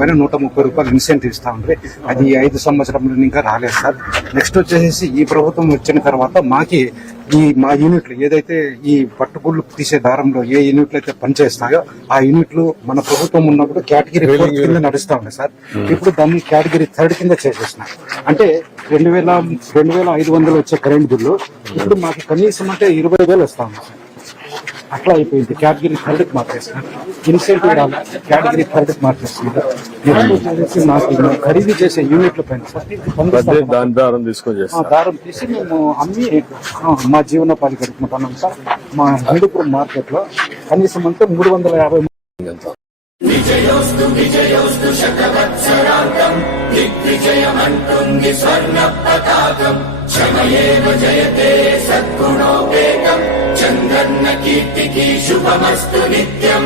పైన 130 రూపాయలు ఇన్సెంటివ్ ఇస్తా ఉండ్రి. అది 5 సంవత్సరంలో ఇంకా రాలేదు సార్. నెక్స్ట్ వచ్చేసి ఈ ప్రభుత్వం వచ్చిన తర్వాత మా యూనిట్లు ఏదైతే ఈ పట్టుగుళ్ళు తీసే దారంలో ఏ యూనిట్లు అయితే పనిచేస్తాయో ఆ యూనిట్లు మన ప్రభుత్వం ఉన్నప్పుడు కేటగిరీ 4 కింద నడుస్తా ఉన్నాయి సార్. ఇప్పుడు దాన్ని కేటగిరీ 3 కింద చేసేసినాం. అంటే 2,500 వచ్చే కరెంట్ బిల్లు ఇప్పుడు మాకు కనీసం అంటే 20,000 వస్తా ఉంది సార్. అట్లా అయిపోయింది. కేటగిరీ 3కి మార్చేస్తున్నారు. ఇన్సెంటివ్ కేటగిరీ 3కి మార్చేస్తున్నారు. నాకు ఖరీదు చేసే యూనిట్ల పైన దారం తీసి మేము అమ్మి మా జీవనోపాధి గడుపుకుంటున్నాం సార్. మా హిందూపురం మార్కెట్ లో కనీసం అంటే 350 విజయోస్తు విజయోస్తు శతవత్సరాంతం దిగ్విజయమంటుంది స్వర్ణ పతాకం క్షమయేవ జయతే సద్గుణోపేతం చంద్రన్న కీర్తికి శుభమస్తు నిత్యం.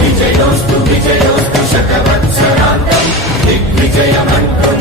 విజయోస్తు విజయోస్తు శతవత్సరాంతం దిగ్విజయమంటుంది